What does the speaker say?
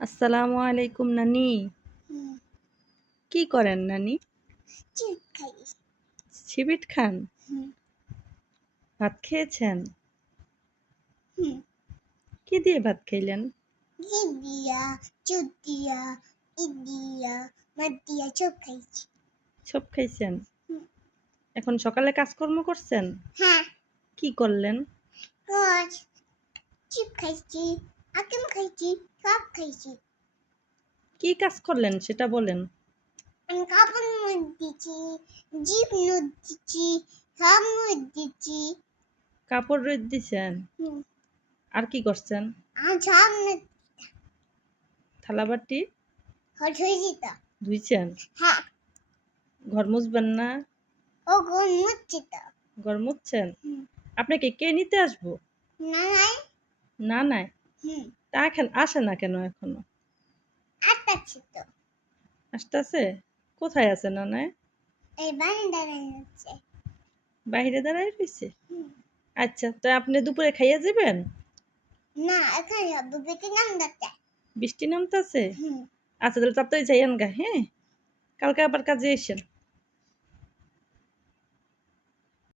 আসসালামু আলাইকুম নানি। হুম, কি করেন নানি? চিপ খাই। ছিবিট খান? হুম, ভাত খেয়েছেন? হুম। কি দিয়ে ভাত খাইলেন? জিভ দিয়া, চোখ দিয়া, ইট দিয়া, মাঠ দিয়া সব খাইছি। সব খাইছেন? হুম, এখন সকালে কাজকর্ম করছেন? হ্যাঁ, কি করলেন? রোজ চিপ খাইছি, আকিম খাইছি, সব খাইছি। কি কাজ করলেন সেটা বলেন। আমি কাপড় মুখ দিচ্ছি, জিভ নুট দিচ্ছি, সব মুখ দিচ্ছি। কাপড় রোদ দিছেন? হুম, আর কি করছেন? আর সব মুখ থালাবাটি হট হয়ে যেত। ধুইছেন? হ্যাঁ, ঘর মুছবেন না? ও গুণ মুচ্ছি তো। ঘর মুছছেন? হুম, আপনাকে কে নিতে আসবো? না নাই, না নাই। হুম, তা এখন আসে না কেন এখনো? আটকাচ্ছি তো। আসতেছে? কোথায় আছে নানায়? এই বানি দাঁড়ানো হচ্ছে। বাইরে দাঁড়ায় রইছে? হুম, আচ্ছা, তা আপনি দুপুরে খাইয়া যাবেন? না এখানে যাবো বেটি নাম ডাকতে। বৃষ্টি নামতাছে? হুম। আচ্ছা তাহলে তাড়াতাড়ি যাইয়েন গা, হ্যাঁ? কালকে আবার কাজে এসেন।